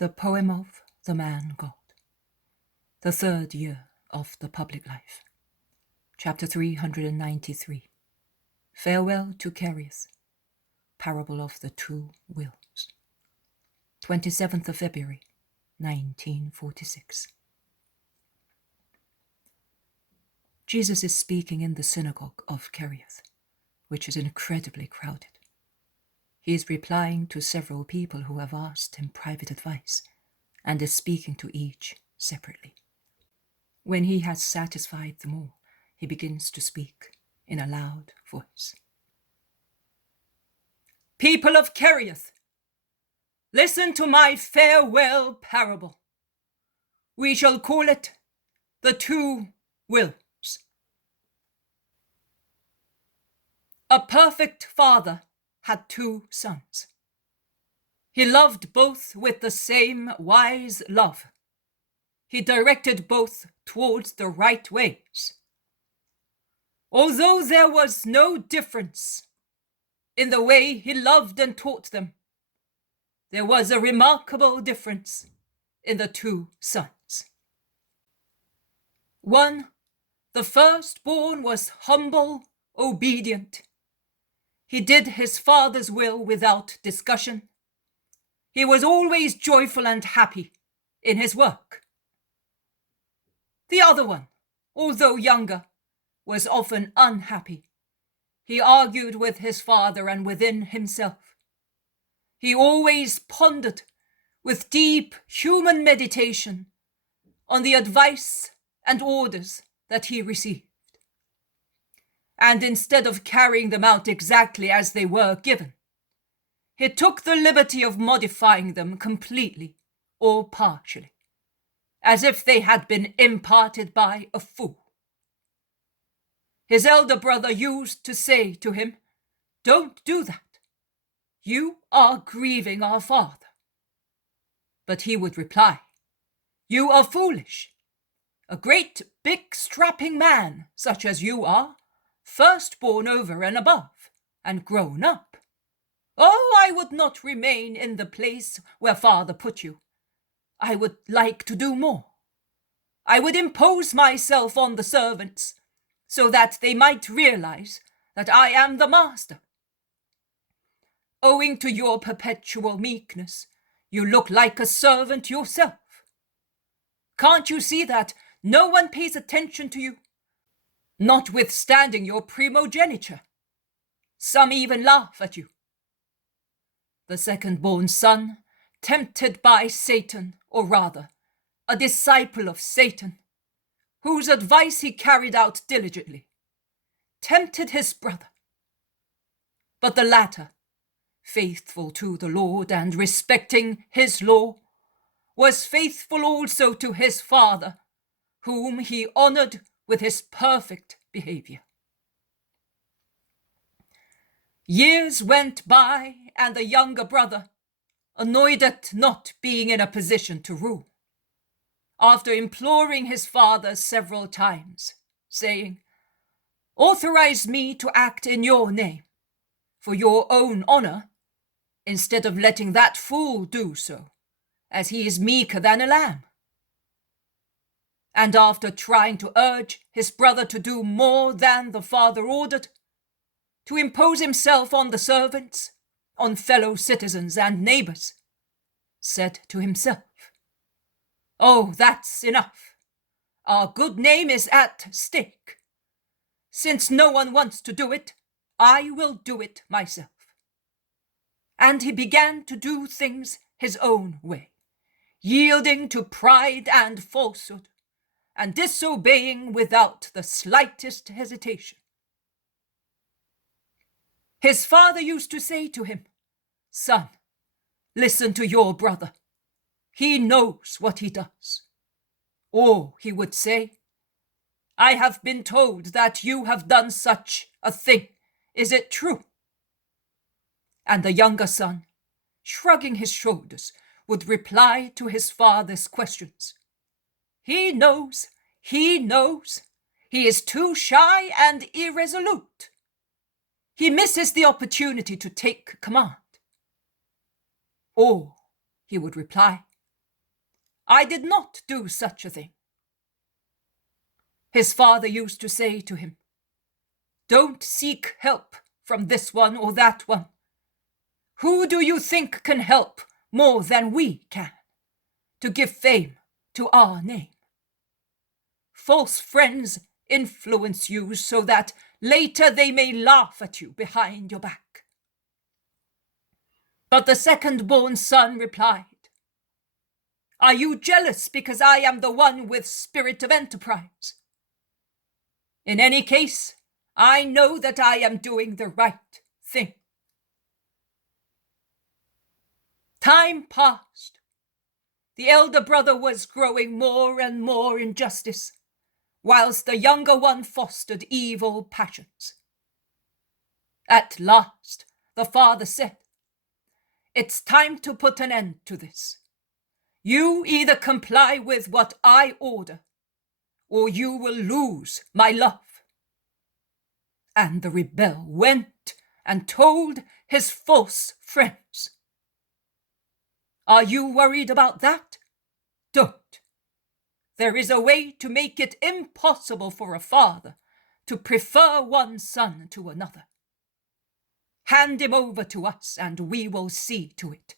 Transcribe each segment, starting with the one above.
The Poem of the Man God. The Third Year of the Public Life. Chapter 393. Farewell to Kerioth. Parable of the Two Wills. 27th of February, 1946. Jesus is speaking in the synagogue of Kerioth, which is incredibly crowded. He is replying to several people who have asked him private advice, and is speaking to each separately. When he has satisfied them all, he begins to speak in a loud voice. People of Kerioth, listen to my farewell parable. We shall call it the Two Wills. A perfect father had two sons. He loved both with the same wise love. He directed both towards the right ways. Although there was no difference in the way he loved and taught them, there was a remarkable difference in the two sons. One, the firstborn, was humble, obedient. He did his father's will without discussion. He was always joyful and happy in his work. The other one, although younger, was often unhappy. He argued with his father and within himself. He always pondered with deep human meditation on the advice and orders that he received. And instead of carrying them out exactly as they were given, he took the liberty of modifying them completely or partially, as if they had been imparted by a fool. His elder brother used to say to him, "Don't do that. You are grieving our father." But he would reply, "You are foolish. A great big strapping man, such as you are, firstborn over and above, and grown up. Oh, I would not remain in the place where father put you. I would like to do more. I would impose myself on the servants, so that they might realize that I am the master. Owing to your perpetual meekness, you look like a servant yourself. Can't you see that no one pays attention to you, notwithstanding your primogeniture? Some even laugh at you." The second-born son, tempted by Satan, or rather, a disciple of Satan, whose advice he carried out diligently, tempted his brother. But the latter, faithful to the Lord and respecting his law, was faithful also to his father, whom he honored with his perfect behavior. Years went by, and the younger brother, annoyed at not being in a position to rule, after imploring his father several times, saying, "Authorize me to act in your name, for your own honor, instead of letting that fool do so, as he is meeker than a lamb." And after trying to urge his brother to do more than the father ordered, to impose himself on the servants, on fellow citizens and neighbors, said to himself, "Oh, that's enough. Our good name is at stake. Since no one wants to do it, I will do it myself." And he began to do things his own way, yielding to pride and falsehood, and disobeying without the slightest hesitation. His father used to say to him, "Son, listen to your brother. He knows what he does." Or he would say, "I have been told that you have done such a thing. Is it true?" And the younger son, shrugging his shoulders, would reply to his father's questions, "He knows, he knows. He is too shy and irresolute. He misses the opportunity to take command." Or he would reply, I did not do such a thing. His father used to say to him, "Don't seek help from this one or that one. Who do you think can help more than we can to give fame to our name? False friends influence you so that later they may laugh at you behind your back." But the second-born son replied, "Are you jealous because I am the one with spirit of enterprise? In any case, I know that I am doing the right thing." Time passed. The elder brother was growing more and more in justice, whilst the younger one fostered evil passions. At last, the father said, "It's time to put an end to this. You either comply with what I order, or you will lose my love." And the rebel went and told his false friends. Are you worried about that? Don't. There is a way to make it impossible for a father to prefer one son to another. Hand him over to us and we will see to it.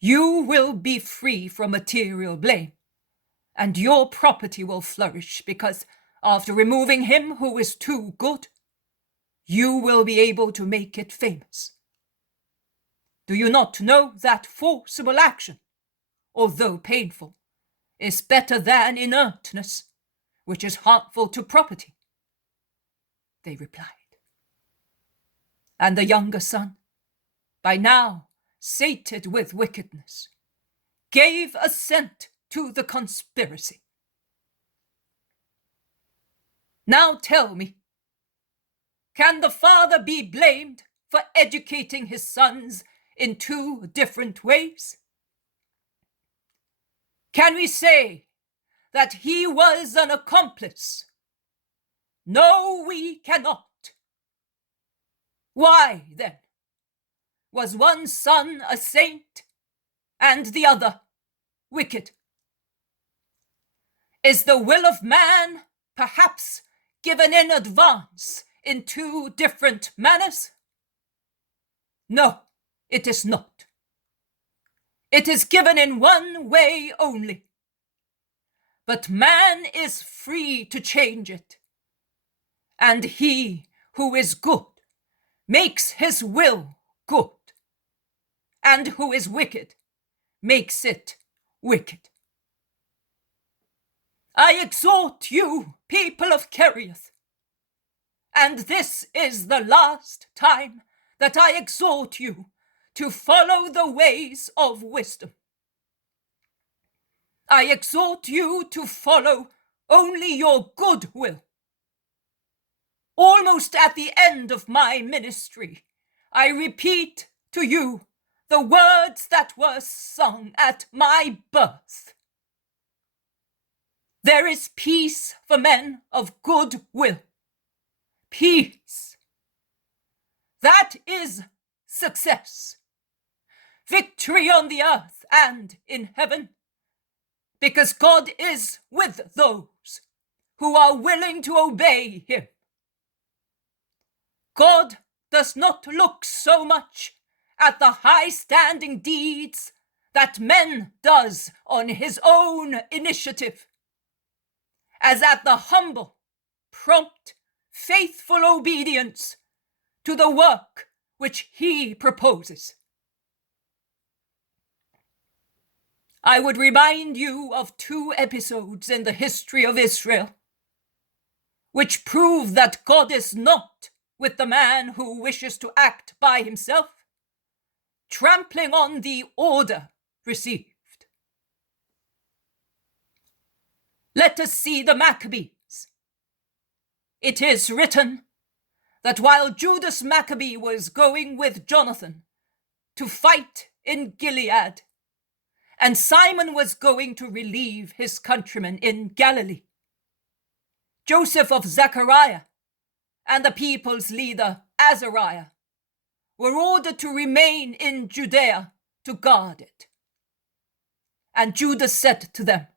You will be free from material blame, and your property will flourish because after removing him who is too good, you will be able to make it famous. Do you not know that forcible action, although painful, is better than inertness, which is harmful to property?" They replied. And the younger son, by now sated with wickedness, gave assent to the conspiracy. Now tell me, can the father be blamed for educating his sons in two different ways? Can we say that he was an accomplice? No, we cannot. Why, then, was one son a saint and the other wicked? Is the will of man perhaps given in advance in two different manners? No, it is not. It is given in one way only. But man is free to change it. And he who is good makes his will good, and who is wicked makes it wicked. I exhort you, people of Kerioth, and this is the last time that I exhort you to follow the ways of wisdom. I exhort you to follow only your good will. Almost at the end of my ministry, I repeat to you the words that were sung at my birth. There is peace for men of good will. Peace. That is success. Victory on the earth and in heaven, because God is with those who are willing to obey him. God does not look so much at the high-standing deeds that men does on his own initiative, as at the humble, prompt, faithful obedience to the work which he proposes. I would remind you of two episodes in the history of Israel, which prove that God is not with the man who wishes to act by himself, trampling on the order received. Let us see the Maccabees. It is written that while Judas Maccabee was going with Jonathan to fight in Gilead, and Simon was going to relieve his countrymen in Galilee, Joseph of Zechariah and the people's leader Azariah were ordered to remain in Judea to guard it. And Judas said to them,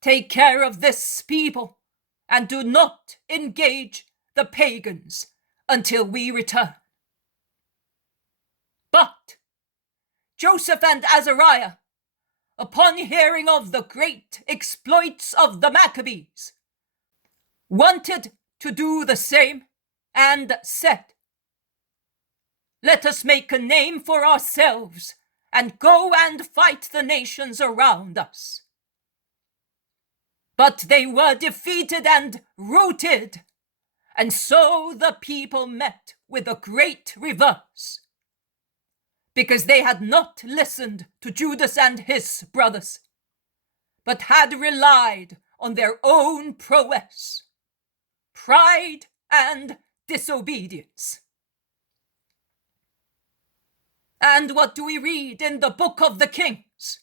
"Take care of this people, and do not engage the pagans until we return." But Joseph and Azariah, upon hearing of the great exploits of the Maccabees, wanted to do the same, and said, "Let us make a name for ourselves and go and fight the nations around us." But they were defeated and routed, and so the people met with a great reverse, because they had not listened to Judas and his brothers, but had relied on their own prowess, pride, and disobedience. And what do we read in the book of the Kings?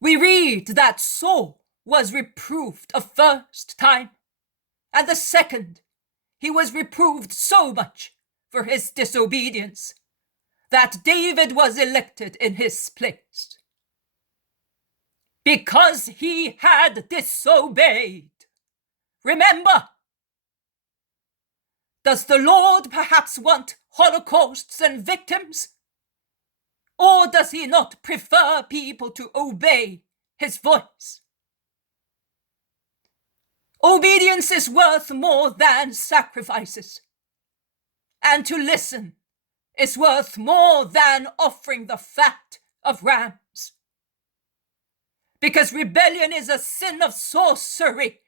We read that Saul was reproved a first time, and the second he was reproved so much for his disobedience that David was elected in his place, because he had disobeyed. Remember, does the Lord perhaps want holocausts and victims? Or does he not prefer people to obey his voice? Obedience is worth more than sacrifices, and to listen is worth more than offering the fat of rams. Because rebellion is a sin of sorcery,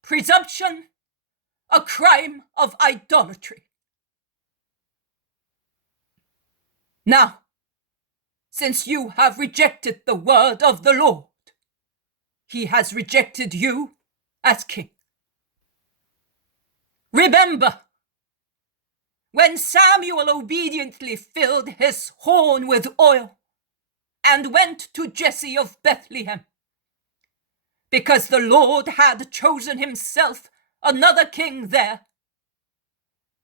presumption, a crime of idolatry. Now, since you have rejected the word of the Lord, he has rejected you as king. Remember, when Samuel obediently filled his horn with oil and went to Jesse of Bethlehem, because the Lord had chosen himself another king there,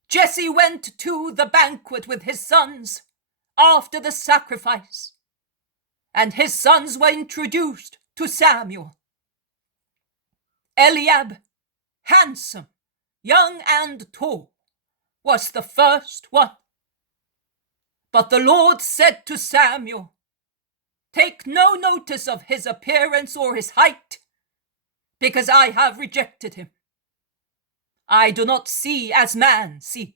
Jesse went to the banquet with his sons after the sacrifice, and his sons were introduced to Samuel. Eliab, handsome, young and tall, was the first one. But the Lord said to Samuel, "Take no notice of his appearance or his height, because I have rejected him. I do not see as man sees.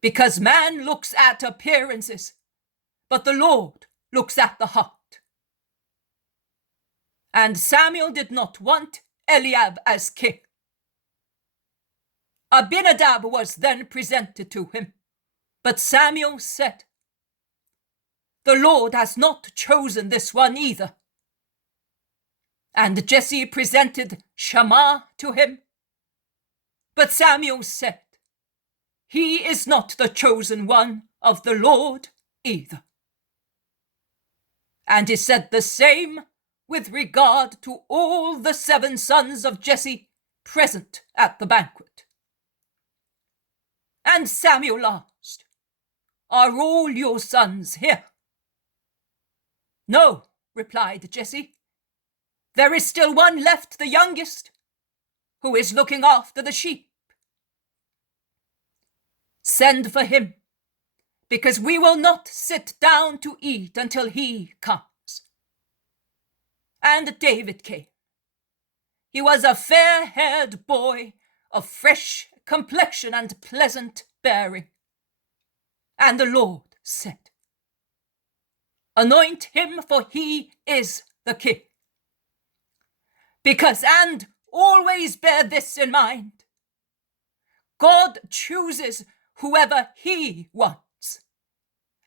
Because man looks at appearances, but the Lord looks at the heart." And Samuel did not want Eliab as king. Abinadab was then presented to him, but Samuel said, "The Lord has not chosen this one either." And Jesse presented Shammah to him, but Samuel said, "He is not the chosen one of the Lord either." And he said the same with regard to all the 7 sons of Jesse present at the banquet. And Samuel asked, "Are all your sons here?" "No," replied Jesse. "There is still one left, the youngest, who is looking after the sheep." "Send for him, because we will not sit down to eat until he comes." And David came. He was a fair-haired boy of fresh complexion and pleasant bearing. And the Lord said, "Anoint him, for he is the king." Because, and always bear this in mind, God chooses whoever he wants,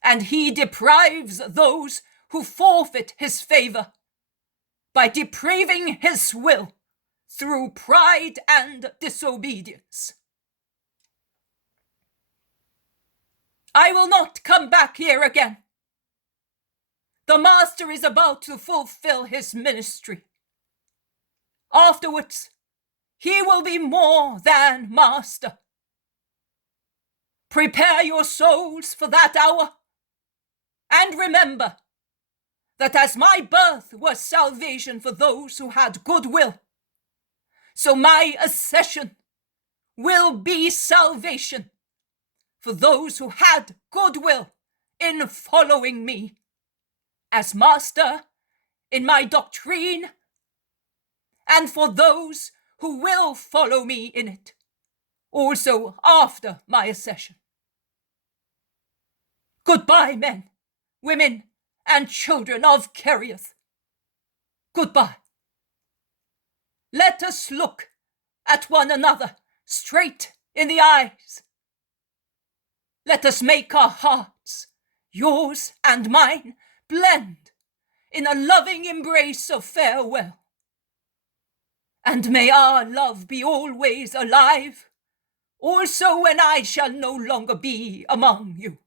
and he deprives those who forfeit his favor by depraving his will through pride and disobedience. I will not come back here again. The master is about to fulfill his ministry. Afterwards, he will be more than master. Prepare your souls for that hour, and remember that as my birth was salvation for those who had goodwill, so my accession will be salvation for those who had goodwill in following me as master in my doctrine, and for those who will follow me in it, also after my accession. Goodbye, men, women, and children of Kerioth. Goodbye. Let us look at one another straight in the eyes. Let us make our hearts, yours and mine, blend in a loving embrace of farewell. And may our love be always alive, also when I shall no longer be among you.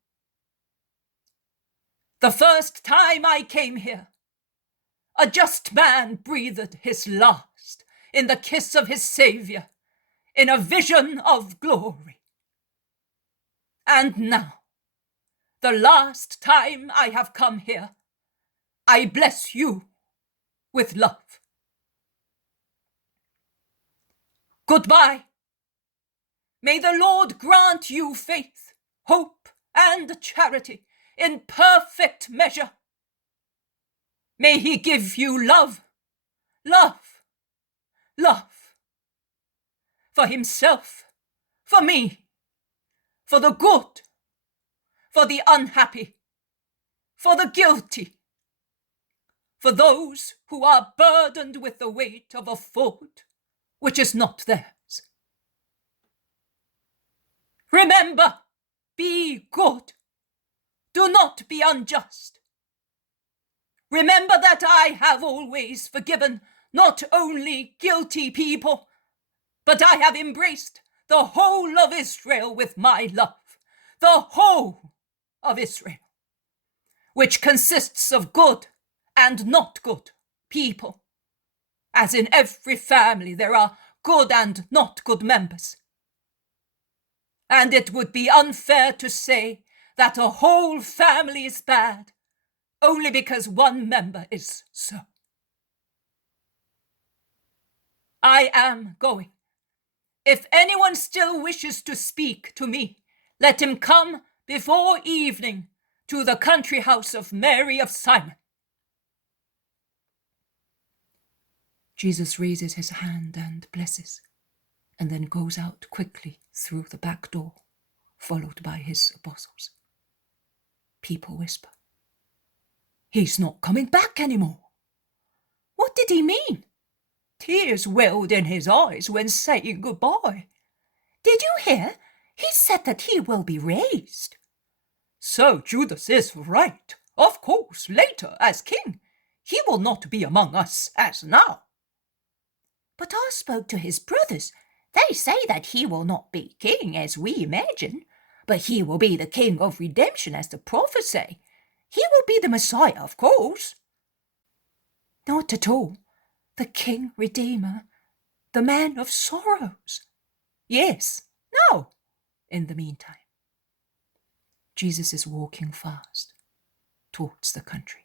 The first time I came here, a just man breathed his last in the kiss of his Saviour, in a vision of glory. And now, the last time I have come here, I bless you with love. Goodbye. May the Lord grant you faith, hope, and charity in perfect measure. May he give you love, love, love, for himself, for me, for the good, for the unhappy, for the guilty, for those who are burdened with the weight of a fault which is not theirs. Remember, be good. Do not be unjust. Remember that I have always forgiven not only guilty people, but I have embraced the whole of Israel with my love, the whole of Israel, which consists of good and not good people, as in every family there are good and not good members. And it would be unfair to say that a whole family is bad only because one member is so. I am going. If anyone still wishes to speak to me, let him come before evening to the country house of Mary of Simon. Jesus raises his hand and blesses, and then goes out quickly through the back door, followed by his apostles. People whisper, "He's not coming back anymore." What did he mean? Tears welled in his eyes when saying goodbye. Did you hear? He said that he will be raised. So Judas is right. Of course, later, as king, he will not be among us as now. But I spoke to his brothers. They say that he will not be king as we imagine, but he will be the king of redemption as the prophets say. He will be the Messiah, of course. Not at all. The King Redeemer, the man of sorrows. Yes, no. In the meantime, Jesus is walking fast towards the country.